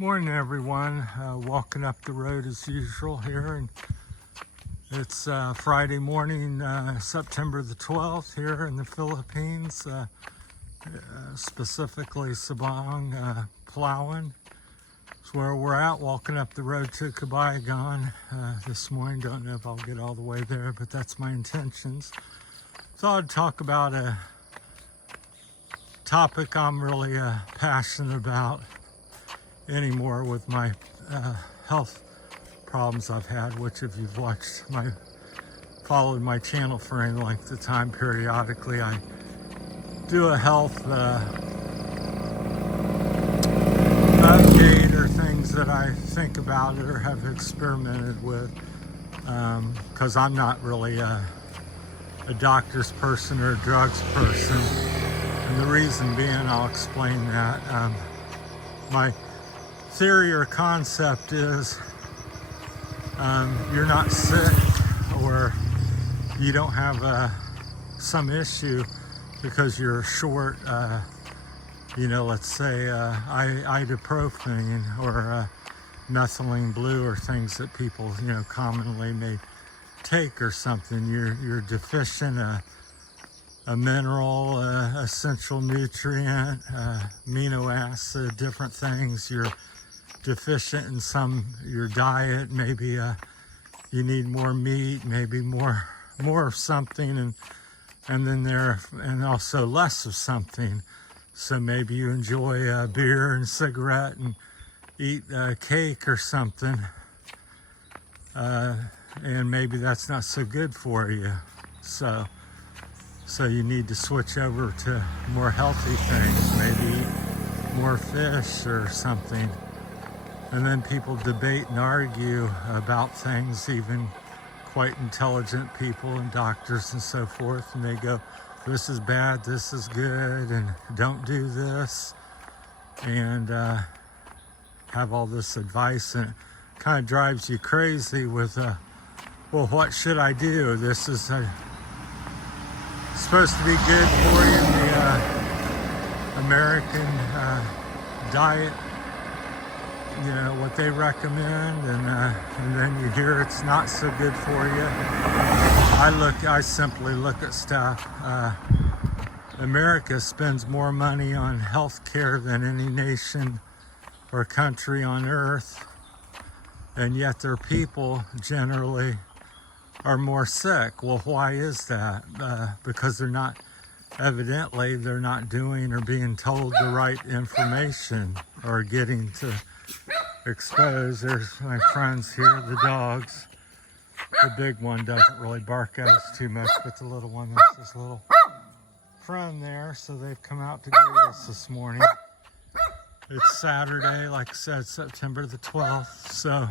Morning everyone, walking up the road as usual here, and it's Friday morning, September the 12th here in the Philippines, specifically Sabang, Palawan. It's where we're at, walking up the road to Cabayagan this morning. Don't know if I'll get all the way there, but that's my intentions. Thought I'd talk about a topic I'm really passionate about anymore with my health problems I've had, which if you've followed my channel for any length of time, periodically I do a health update or things that I think about or have experimented with, because I'm not really a doctor's person or a drugs person, and the reason being, I'll explain that. My theory or concept is you're not sick or you don't have some issue because you're short, let's say ibuprofen or methylene blue or things that people commonly may take or something. You're deficient a mineral, essential nutrient, amino acid, different things. You're deficient in your diet. Maybe you need more meat, maybe more of something, and also less of something. So maybe you enjoy beer and cigarette and eat cake or something, and maybe that's not so good for you. So you need to switch over to more healthy things, maybe eat more fish or something. And then people debate and argue about things, even quite intelligent people and doctors and so forth, and they go, this is bad, this is good, and don't do this, and have all this advice, and it kind of drives you crazy with, well, what should I do? This is supposed to be good for you, the American diet, what they recommend, and then you hear it's not so good for you. I simply look at stuff. America spends more money on health care than any nation or country on earth, and yet their people generally are more sick. Well, why is that? Because they're not doing or being told the right information or getting to expose. There's my friends here, the dogs. The big one doesn't really bark at us too much, but the little one, that's his little friend there. So they've come out to greet us this morning. It's Saturday, like I said, September the 12th. So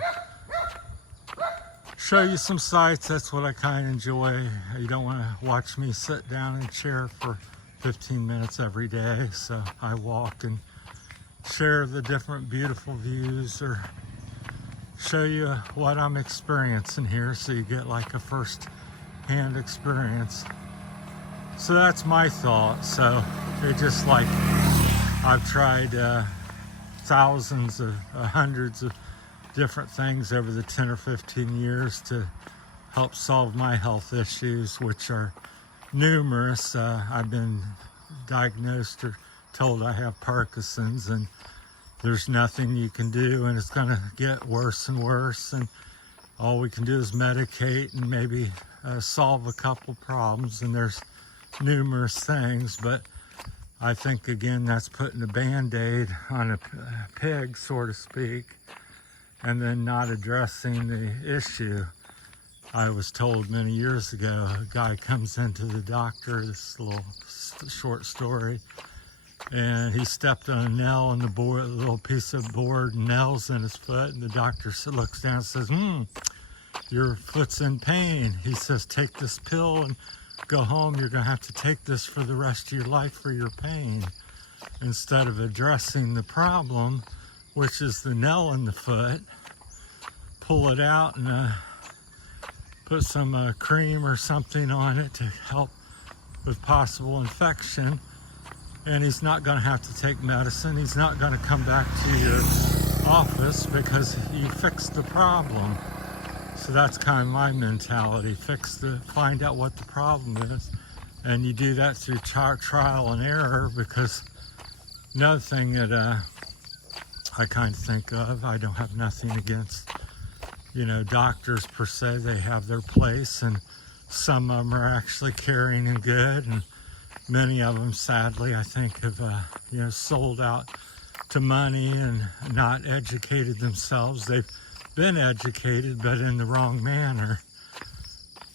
show you some sights. That's what I kind of enjoy. You don't want to watch me sit down in a chair for 15 minutes every day. So I walk and share the different beautiful views, or show you what I'm experiencing here, so you get like a first-hand experience. So that's my thought. So it just like, I've tried thousands of hundreds of different things over the 10 or 15 years to help solve my health issues, which are numerous. I've been diagnosed or told I have Parkinson's, and there's nothing you can do, and it's going to get worse and worse, and all we can do is medicate and maybe solve a couple problems, and there's numerous things. But I think, again, that's putting a band-aid on a pig, so to speak, and then not addressing the issue. I was told many years ago, a guy comes into the doctor, this little short story, and he stepped on a nail in the board, a little piece of board, nails in his foot, and the doctor looks down and says, your foot's in pain. He says, take this pill and go home. You're going to have to take this for the rest of your life for your pain. Instead of addressing the problem, which is the nail in the foot, pull it out and put some cream or something on it to help with possible infection. And he's not going to have to take medicine. He's not going to come back to your office because you fix the problem. So that's kind of my mentality. Find out what the problem is. And you do that through trial and error, because another thing that I kind of think of, I don't have nothing against, doctors per se. They have their place, and some of them are actually caring and good, and many of them, sadly, I think have, sold out to money and not educated themselves. They've been educated, but in the wrong manner.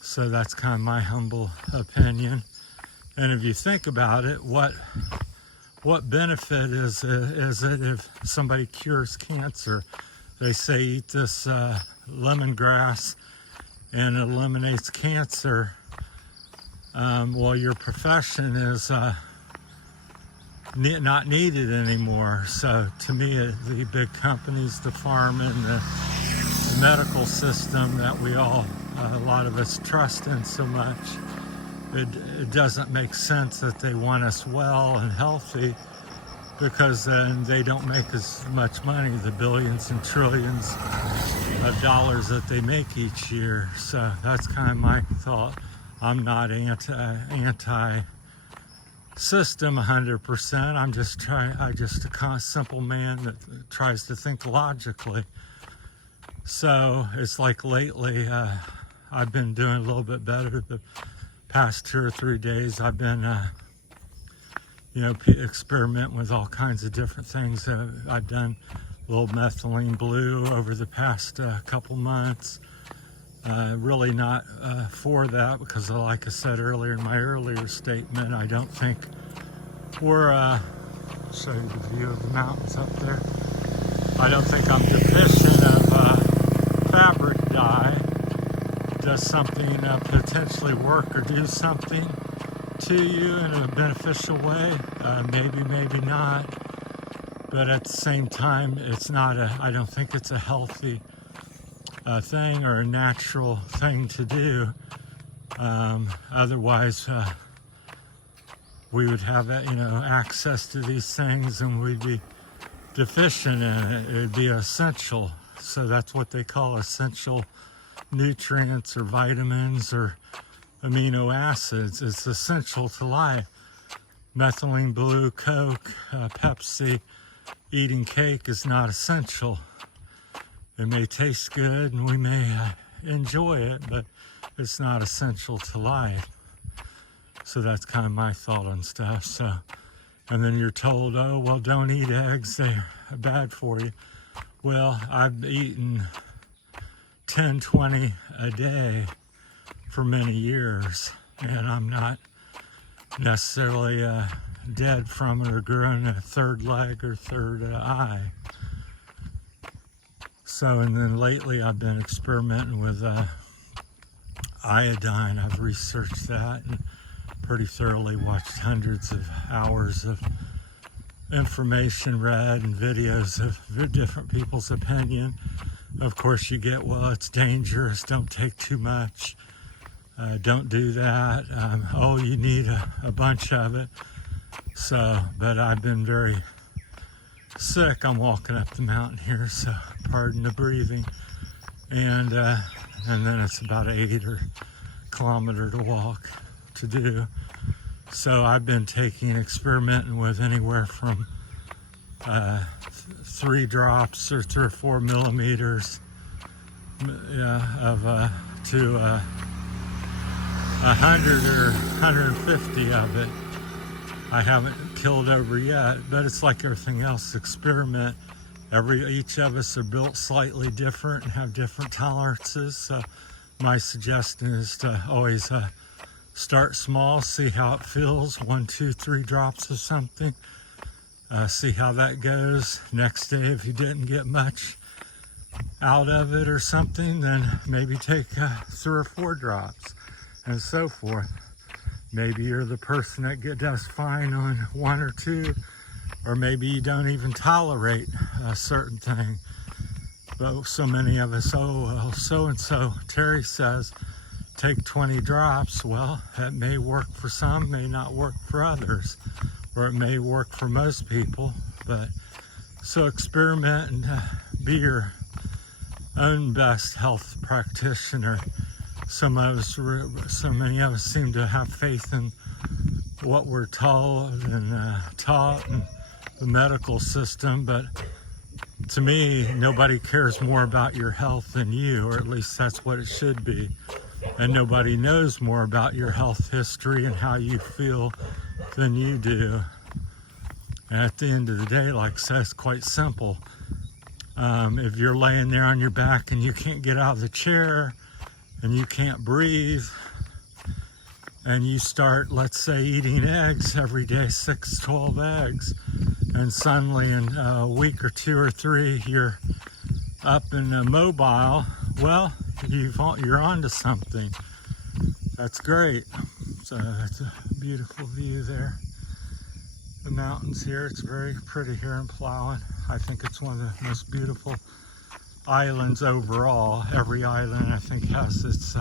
So that's kind of my humble opinion. And if you think about it, what benefit is it if somebody cures cancer? They say eat this lemongrass and it eliminates cancer. Well, your profession is not needed anymore. So to me, the big companies, the pharma and the medical system that we all, a lot of us trust in so much, it doesn't make sense that they want us well and healthy, because then they don't make as much money, the billions and trillions of dollars that they make each year. So that's kind of my thought. I'm not anti-system 100%. I'm just a simple man that tries to think logically. So it's like lately, I've been doing a little bit better. The past 2 or 3 days, I've been, experimenting with all kinds of different things. I've done a little methylene blue over the past couple months. Really not for that, because like I said earlier in my earlier statement, I don't think we're, show you the view of the mountains up there. I don't think I'm deficient of fabric dye. Does something potentially work or do something to you in a beneficial way? Maybe, maybe not. But at the same time, I don't think it's a healthy thing or a natural thing to do. Otherwise, we would have access to these things and we'd be deficient in it. It would be essential. So that's what they call essential nutrients or vitamins or amino acids. It's essential to life. Methylene blue, Coke, Pepsi, eating cake is not essential. It may taste good and we may enjoy it, but it's not essential to life. So that's kind of my thought on stuff. So, and then you're told, oh, well, don't eat eggs, they're bad for you. Well, I've eaten 10, 20 a day for many years, and I'm not necessarily dead from it or grown a third leg or third eye. So, and then lately I've been experimenting with iodine. I've researched that and pretty thoroughly watched hundreds of hours of information read and videos of different people's opinion. Of course you get, well, it's dangerous, don't take too much, don't do that, oh, you need a bunch of it. So, but I've been very sick. I'm walking up the mountain here, so pardon the breathing, and then it's about 8 kilometer to walk to do. So I've been experimenting with anywhere from 3 drops or 3 or 4 millimeters of to 100 or 150 of it. I haven't killed over yet, but it's like everything else, experiment. Each of us are built slightly different and have different tolerances. So my suggestion is to always start small, see how it feels, 1, 2, 3 drops of something. See how that goes. Next day, if you didn't get much out of it or something, then maybe take 3 or 4 drops and so forth. Maybe you're the person that does fine on 1 or 2, or maybe you don't even tolerate a certain thing. But so many of us, so-and-so, Terry says, take 20 drops. Well, that may work for some, may not work for others, or it may work for most people, but So experiment and be your own best health practitioner. So many of us seem to have faith in what we're told and taught in the medical system, but to me, nobody cares more about your health than you, or at least that's what it should be. And nobody knows more about your health history and how you feel than you do. And at the end of the day, like I said, it's quite simple. If you're laying there on your back and you can't get out of the chair and you can't breathe, and you start, let's say, eating eggs every day, 6, 12 eggs, and suddenly in a week or 2 or 3, you're up and mobile, well, you're onto something. That's great. So it's a beautiful view there. The mountains here, it's very pretty here in Palawan. I think it's one of the most beautiful islands overall. Every island, I think, has its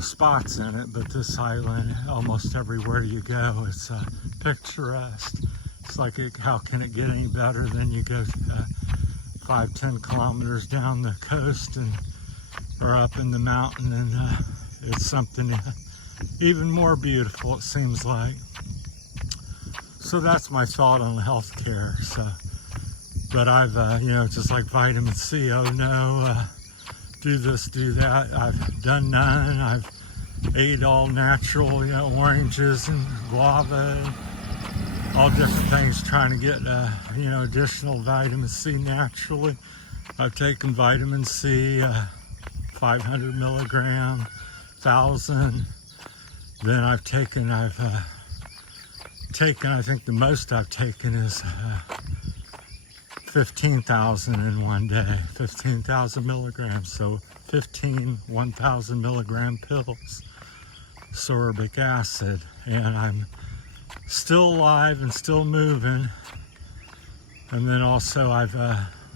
spots in it, but this island, almost everywhere you go, it's picturesque. It's like, how can it get any better than you go 5-10 kilometers down the coast or up in the mountain, and it's something even more beautiful, it seems like. So that's my thought on healthcare. So, but I've just like vitamin C, oh no, do this, do that. I've done none. I've ate all natural, oranges and guava and all different things, trying to get, additional vitamin C naturally. I've taken vitamin C, 500 milligram, 1,000. Then I've taken, I think the most I've taken is 15,000 in one day, 15,000 milligrams. So 15 1,000 milligram pills, sorbic acid. And I'm still alive and still moving. And then also I've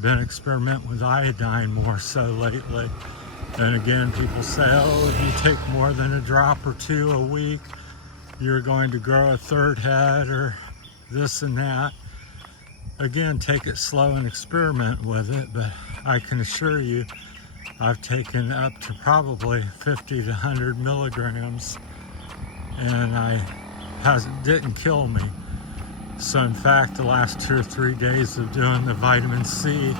been experimenting with iodine more so lately. And again, people say, oh, if you take more than a drop or 2 a week, you're going to grow a 3rd head or this and that. Again, take it slow and experiment with it, but I can assure you I've taken up to probably 50 to 100 milligrams, and didn't kill me. So in fact, the last 2 or 3 days of doing the vitamin C,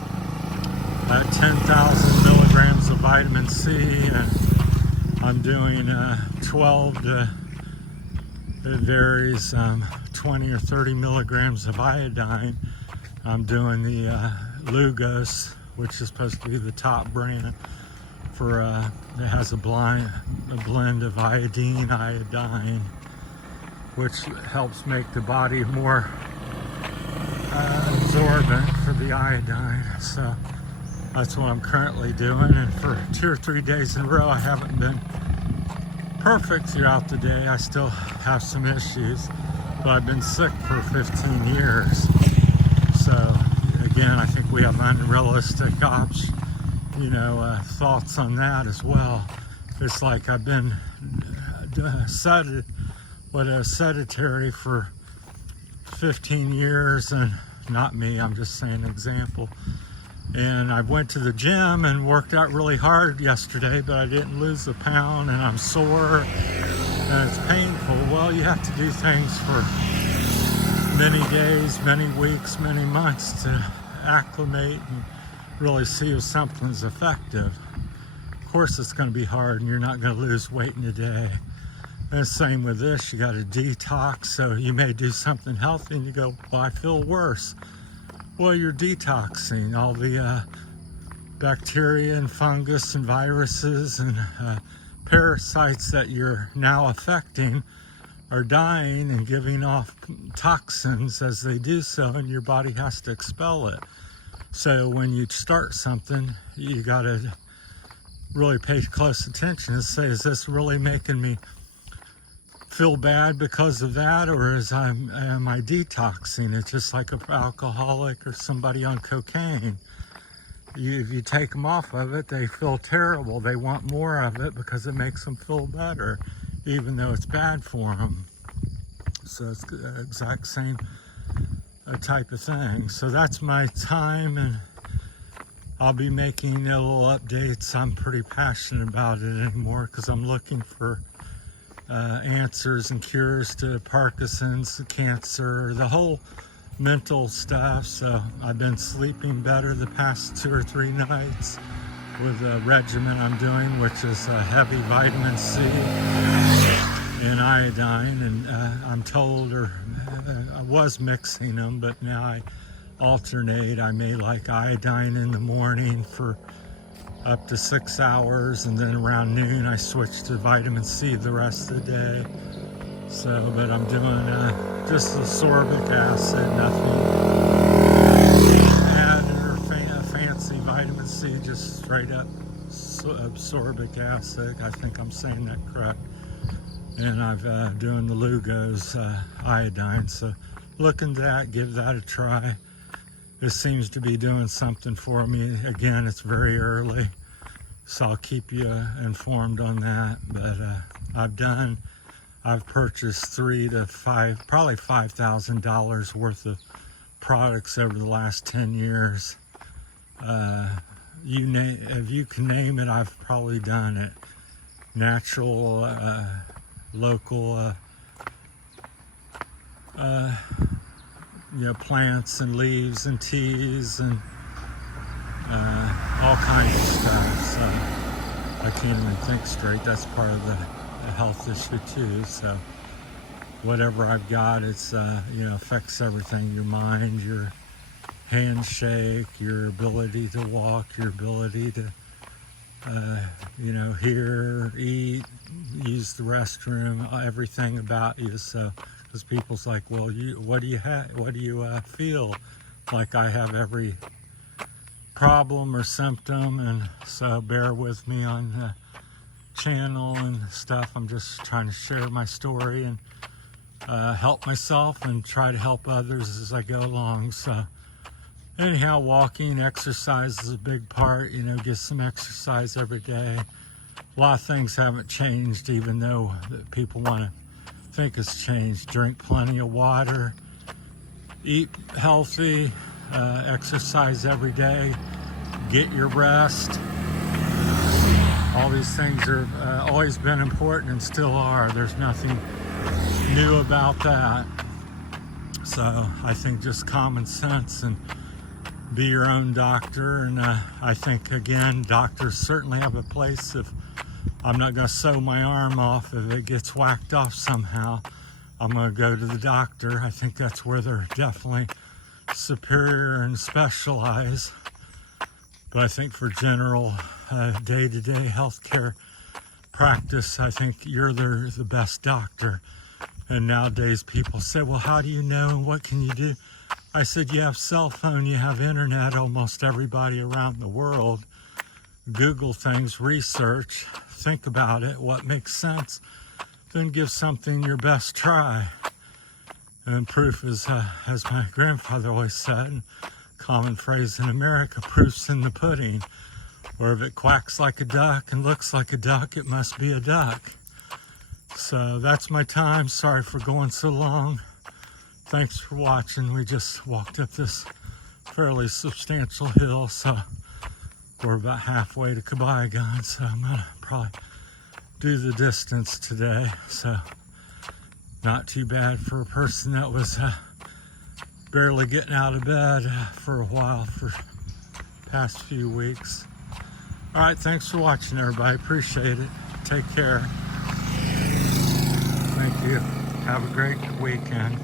10,000 milligrams of vitamin C, and I'm doing 12 to, it varies, 20 or 30 milligrams of iodine. I'm doing the Lugos, which is supposed to be the top brand for, it has a blend of iodine, which helps make the body more absorbent for the iodine. So that's what I'm currently doing. And for 2 or 3 days in a row, I haven't been perfect throughout the day. I still have some issues, but I've been sick for 15 years. So again, I think we have unrealistic thoughts on that as well. It's like I've been sedentary for 15 years, and not me, I'm just saying an example. And I went to the gym and worked out really hard yesterday, but I didn't lose a pound, and I'm sore and it's painful. Well, you have to do things for many days, many weeks, many months to acclimate and really see if something's effective. Of course it's going to be hard, and you're not going to lose weight in a day. And the same with this, you got to detox. So you may do something healthy and you go, well, I feel worse. Well, you're detoxing. All the bacteria and fungus and viruses and parasites that you're now affecting are dying and giving off toxins as they do so, and your body has to expel it. So when you start something, you got to really pay close attention and say, is this really making me feel bad because of that, or am I detoxing? It's just like an alcoholic or somebody on cocaine. If you take them off of it, they feel terrible. They want more of it because it makes them feel better, even though it's bad for them. So it's the exact same type of thing. So that's my time, and I'll be making little updates. I'm pretty passionate about it anymore because I'm looking for answers and cures to Parkinson's, cancer, the whole mental stuff. So I've been sleeping better the past 2 or 3 nights with a regimen I'm doing, which is heavy vitamin C and iodine, and I'm told, or I was mixing them, but now I alternate. I may like iodine in the morning for up to 6 hours, and then around noon I switch to vitamin C the rest of the day. So, but I'm doing just ascorbic acid, nothing added or fancy vitamin C, just straight up ascorbic acid. I think I'm saying that correct. And I've doing the Lugos iodine. So look into that, give that a try. This seems to be doing something for me. Again, it's very early, so I'll keep you informed on that. But I've purchased $3,000 to $5,000, probably $5,000 worth of products over the last 10 years. If you can name it, I've probably done it. Natural, local, plants and leaves and teas and all kinds of stuff. So I can't even think straight. That's part of the health issue too. So whatever I've got, it's affects everything: your mind, your handshake, your ability to walk, your ability to hear, eat, use the restroom, everything about you. So because people's like, well, what do you feel? Like I have every problem or symptom, and so bear with me on the channel and stuff. I'm just trying to share my story and help myself and try to help others as I go along. So anyhow, walking, exercise is a big part. Get some exercise every day. A lot of things haven't changed, even though people want to think it's changed. Drink plenty of water, eat healthy, exercise every day, get your rest. All these things are always been important and still are. There's nothing new about that. So I think just common sense and be your own doctor. And I think, again, doctors certainly have a place. If I'm not going to sew my arm off, if it gets whacked off somehow, I'm going to go to the doctor. I think that's where they're definitely superior and specialized. But I think for general day-to-day healthcare practice, I think you're the best doctor. And nowadays people say, well, how do you know and what can you do? I said, you have cell phone, you have internet, almost everybody around the world. Google things, research, think about it, what makes sense, then give something your best try. And proof is, as my grandfather always said, common phrase in America, proof's in the pudding. Or if it quacks like a duck and looks like a duck, it must be a duck. So that's my time. Sorry for going so long. Thanks for watching. We just walked up this fairly substantial hill, so we're about halfway to Cabagon, so I'm gonna probably do the distance today. So not too bad for a person that was barely getting out of bed for a while for the past few weeks. All right, thanks for watching, everybody. Appreciate it. Take care. Thank you. Have a great weekend.